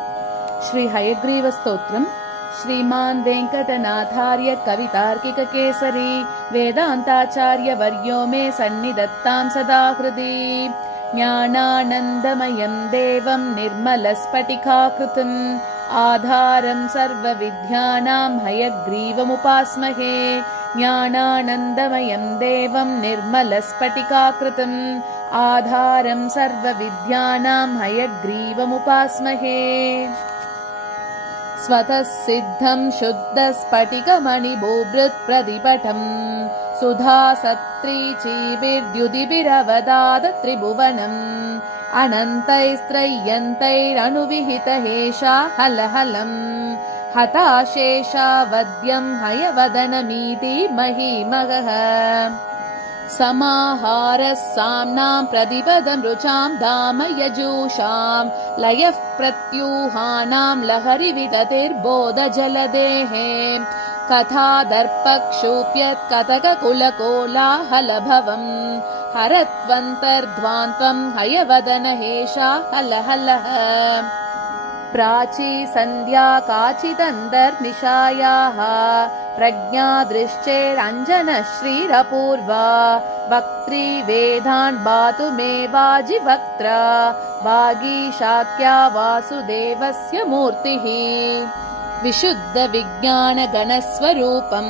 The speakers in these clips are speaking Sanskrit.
श्री हयग्रीव स्तोत्रम्। श्रीमान् वेङ्कटनाथार्य कवितार्किककेसरी वेदान्ताचार्यवर्यो मे सन्निधत्तां सदा हृदि। ज्ञानानन्दमयं देवं निर्मलस्फटिकाकृतिम् आधारं सर्वविद्यानां हयग्रीवमुपास्महे। ज्ञानानन्दमयं देवं निर्मलस्फटिकाकृतिम् आधारं सर्वविद्यानां हयग्रीवमुपास्महे। स्वतः सिद्धं शुद्धस्फटिकमणिभूभृत्प्रतिपटम् सुधासत्रीचीभिर्द्युदिभिरवदाद त्रिभुवनम् अनन्तैस्त्रय्यन्तैरनुविहितहेषा हलहलम् हताशेषावद्यं हयवदनमीति महीमगः। समाहारः साम्नां प्रतिपदं रुचां धाम यजूषां लयः प्रत्यूहानां लहरिविदतिर्बोधजलदेः कथादर्पक्षूप्यत् कतककुलकोलाहलभवम् हरत्वन्तर्ध्वान्त्वं हयवदनहेषा हलहलः। प्राची सन्ध्या काचिदन्तर्निशायाः प्रज्ञादृश्चेरञ्जनश्रीरपूर्वा वक्त्री वेदान् बातुमेवाजिवक्त्रा वागीशाक्या वासुदेवस्य मूर्तिः। विशुद्धविज्ञानगणस्वरूपं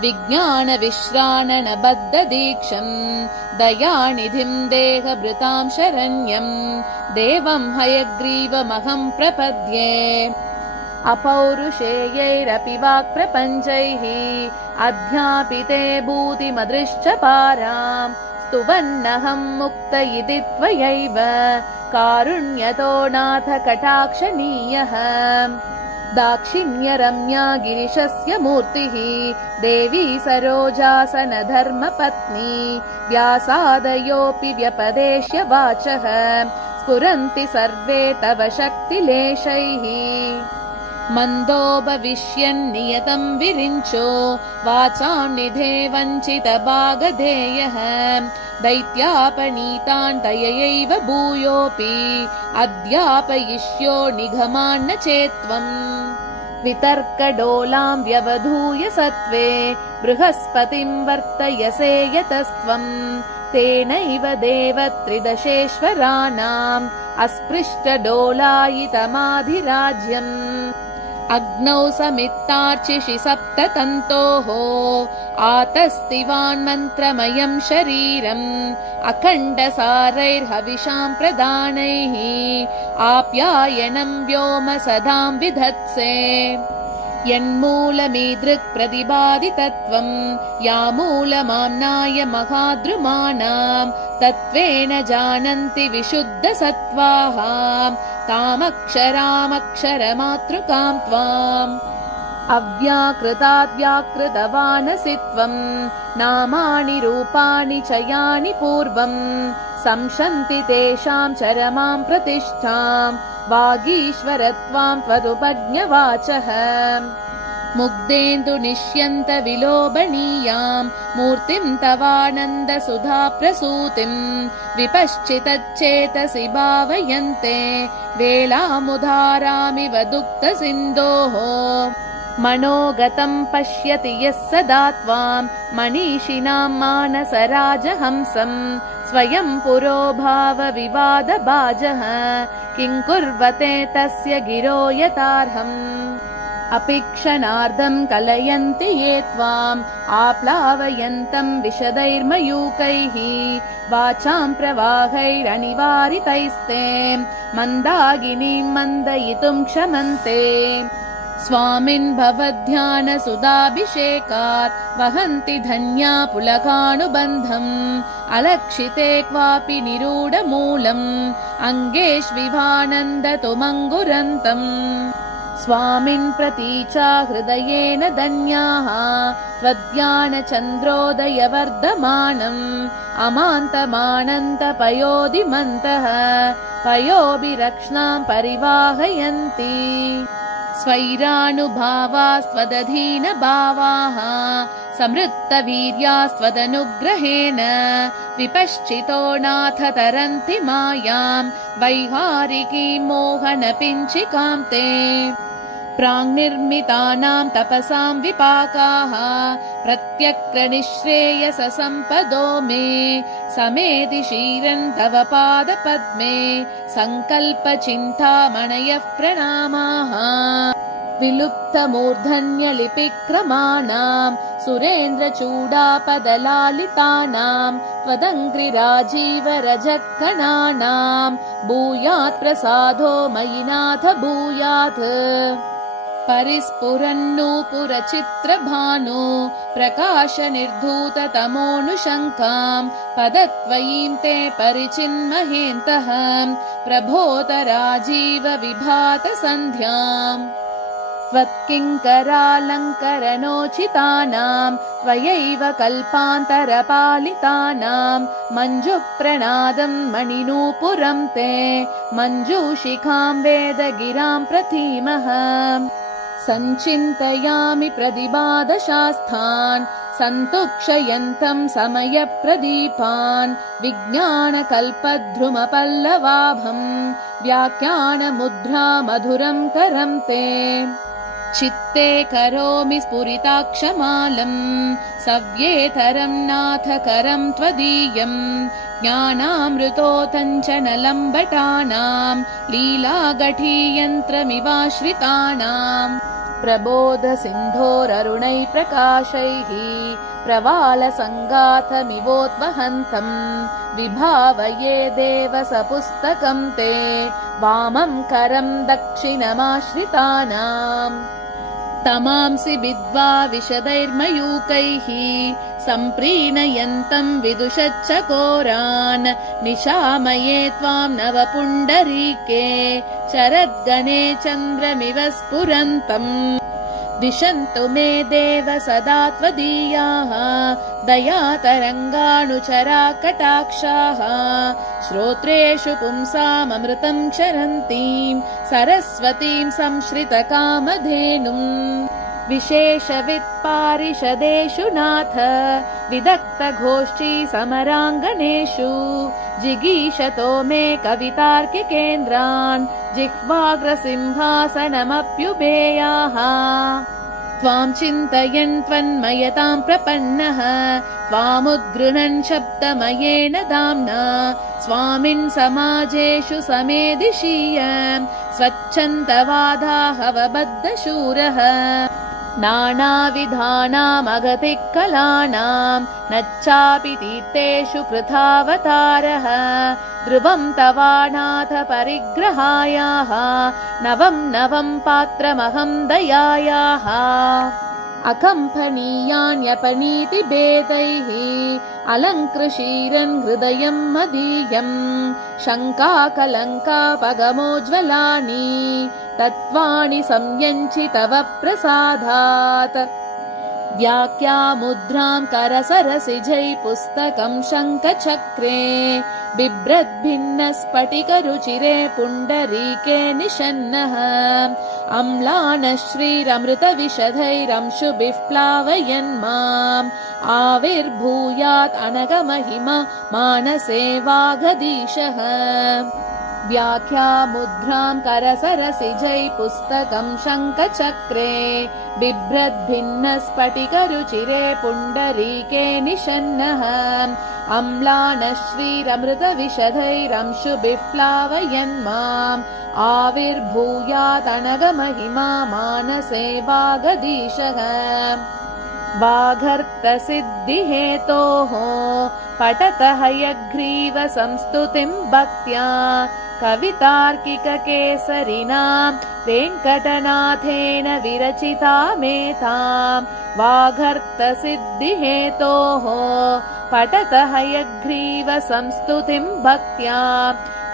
विज्ञानविश्राणनबद्धदीक्षम् दयानिधिं देहभृतां शरण्यं देवं हयग्रीवमहं प्रपद्ये। अपौरुषेयैरपि वाक्प्रपञ्चैः अध्यापिते भूतिमदृश्च पारां स्तुवन्नहं मुक्त इति त्वयैव कारुण्यतो नाथ कटाक्षणीयः। दाक्षिण्यरम्या गिरिशस्य मूर्तिः देवी सरोजासनधर्मपत्नी व्यासादयोऽपि व्यपदेश्य वाचः स्फुरन्ति सर्वे तव शक्तिलेशैः। मन्दोपविश्यन्नियतं विरिञ्चो वाचां निधे वञ्चितभागधेयः दैत्यापनीतान् दययैव भूयोऽपि अद्यापयिष्यो निगमान्न चेत्त्वम्। वितर्कडोलां व्यवधूय सत्त्वे बृहस्पतिं वर्तयसे यतस्त्वं तेनैव देवत्रिदशेश्वराणाम् अस्पृष्टडोलायितमाधिराज्यम्। अग्नौ समित्तार्चिषि सप्ततन्तोः आतस्तिवान्मन्त्रमयं शरीरम् अखण्डसारैर्हविषां प्रदानैः आप्यायनं व्योम सदां विधत्से। यन्मूलमीदृक् प्रतिपादितत्वं यामूलमाम्नाय महाद्रुमाणां तत्त्वेन जानन्ति विशुद्धसत्त्वाः तामक्षरामक्षरमातृकां त्वाम्। अव्याकृताद्व्याकृतवानसि त्वं नामानि रूपाणि च यानि पूर्वं संशन्ति तेषां चरमां प्रतिष्ठां वागीश्वरत्वां त्वदुपज्ञवाचः। मुग्धेन्दुनिष्यन्त विलोभनीयां मूर्तिं तवानन्दसुधा प्रसूतिं विपश्चितच्चेतसि भावयन्ते वेलामुदारामिव दुग्धसिन्धोः। मनोगतं पश्यति यः सदा त्वां मनीषिणां मानसराजहंसं स्वयं पुरोभावविवादभाजः किं कुर्वते तस्य गिरो यतार्हम्। अपि क्षणार्धं कलयन्ति ये त्वाम् आप्लावयन्तं विशदैर्मयूकैः वाचां प्रवाहैरनिवारितैस्ते मन्दागिनीं मन्दयितुं क्षमन्ते। स्वामिन् भवध्यानसुधाभिषेकात् वहन्ति धन्या पुलकानुबन्धम् अलक्षिते क्वापि निरूढमूलम् अङ्गेष्विवानन्दतुमङ्गुरन्तम्। स्वामिन् प्रतीचा हृदयेन धन्याः त्वद्ज्ञानचन्द्रोदयवर्धमानम् अमान्तमानन्तपयोधिमन्तः पयोभिरक्ष्णां परिवाहयन्ति। स्वैरानुभावास्त्वदधीनभावाः समृत्तवीर्यास्त्वदनुग्रहेण विपश्चितो नाथ तरन्ति मायाम् वैहारिकीं मोहनपिञ्चिकां ते प्राङ्निर्मितानां तपसां विपाकाः प्रत्यक्रनिःश्रेयससम्पदो मे समेधि क्षीरन् तव पादपद्मे सङ्कल्पचिन्तामणयः प्रणामाः विलुप्तमूर्धन्यलिपिक्रमाणां सुरेन्द्रचूडापदलालितानां त्वदङ्घ्रिराजीवरजकणानां भूयात् प्रसादो मयि नाथ भूयात् परिस्फुरन्नूपुरचित्रभानु प्रकाशनिर्धूततमोऽनुशङ्कां पदत्वयीं ते परिचिन्महेन्तः प्रभोतराजीवविभातसन्ध्याम् त्वत्किङ्करालङ्करणोचितानां त्वयैव कल्पान्तरपालितानां मञ्जुप्रणादं मणिनूपुरं ते मञ्जूशिखां वेदगिरां प्रतीमः सञ्चिन्तयामि प्रतिबाधशास्त्रान् सन्तुक्षयन्तं समयप्रदीपान् विज्ञानकल्पद्रुमपल्लवाभं व्याख्यानमुद्रा मधुरं करं ते चित्ते करोमि स्फुरिताक्षमालम् सव्येतरं नाथ करं त्वदीयम् ज्ञानामृतोतञ्चनलम्बटानां लीलागठीयन्त्रमिवाश्रितानां प्रबोधसिन्धोररुणैः प्रकाशैः प्रवालसङ्गाथमिवोद्वहन्तम् विभावये देव सपुस्तकं ते वामं करं दक्षिणमाश्रितानाम् तमांसि विद्वा विशदैर्मयूकैः सम्प्रीणयन्तं विदुषच्चकोरान् निशामये त्वां नवपुण्डरीके चरद्गणे चन्द्रमिव स्फुरन्तम् दिशन्तु मे देव सदा त्वदीयाः दयातरङ्गानुचरा कटाक्षाः श्रोत्रेषु पुंसाममृतं क्षरन्तीं सरस्वतीं संश्रितकामधेनुम् विशेषवित्पारिषदेषु नाथ विदग्धगोष्ठी समराङ्गणेषु जिगीषतो मे कवितार्किकेन्द्रान् जिह्वाग्रसिंहासनमप्युपेयाः त्वां चिन्तयन् त्वन्मयतां प्रपन्नः त्वामुद्गृह्णन् शब्दमयेन दाम्ना स्वामिन् समाजेषु समेदिशीय स्वच्छन्दवादाहवबद्धशूरः नानाविधानामगतिः कलानां नच्चापि तीर्थेषु कृतावतारः ध्रुवं तवानाथ परिग्रहायाः नवं नवं पात्रमहं दयायाः अकम्पनीयान्यपनीतिभेदैः अलङ्कृशीरन् हृदयं मदीयम् शङ्काकलङ्कापगमोज्ज्वलानि तत्त्वाणि संयञ्चि तव प्रसादात् व्याख्यामुद्रां करसरसिजै पुस्तकं शङ्खचक्रे बिभ्रद्भिन्नस्फटिकरुचिरे पुण्डरीके निषन्नः अम्लानश्रीरमृतविशदैरंशुभिः प्लावयन् माम् आविर्भूयात् अनघमहिमा मानसे वागधीशः व्याख्यामुद्रां करसरसिजै पुस्तकं शङ्खचक्रे बिभ्रद्भिन्नस्फटिकरुचिरे पुण्डरीके निषन्नः अम्लानश्रीरमृतविशदैरंशुभिः प्लावयन् माम् आविर्भूयादनघमहिमा मानसे वागधीशः वागर्थसिद्धिहेतोः पठत हयग्रीव संस्तुतिं भक्त्या कवितार्किककेसरिणा वेङ्कटनाथेन विरचितामेताम् वागर्थसिद्धिहेतोः पठत हयग्रीव संस्तुतिं भक्त्या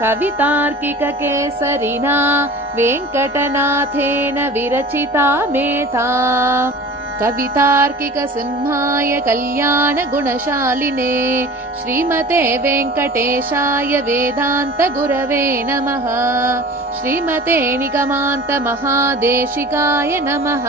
कवितार्किककेसरिणा वेङ्कटनाथेन विरचितामेताम् कवितार्किकसिंहाय कल्याणगुणशालिने श्रीमते वेङ्कटेशाय वेदान्तगुरवे नमः। श्रीमते निगमान्तमहादेशिकाय नमः।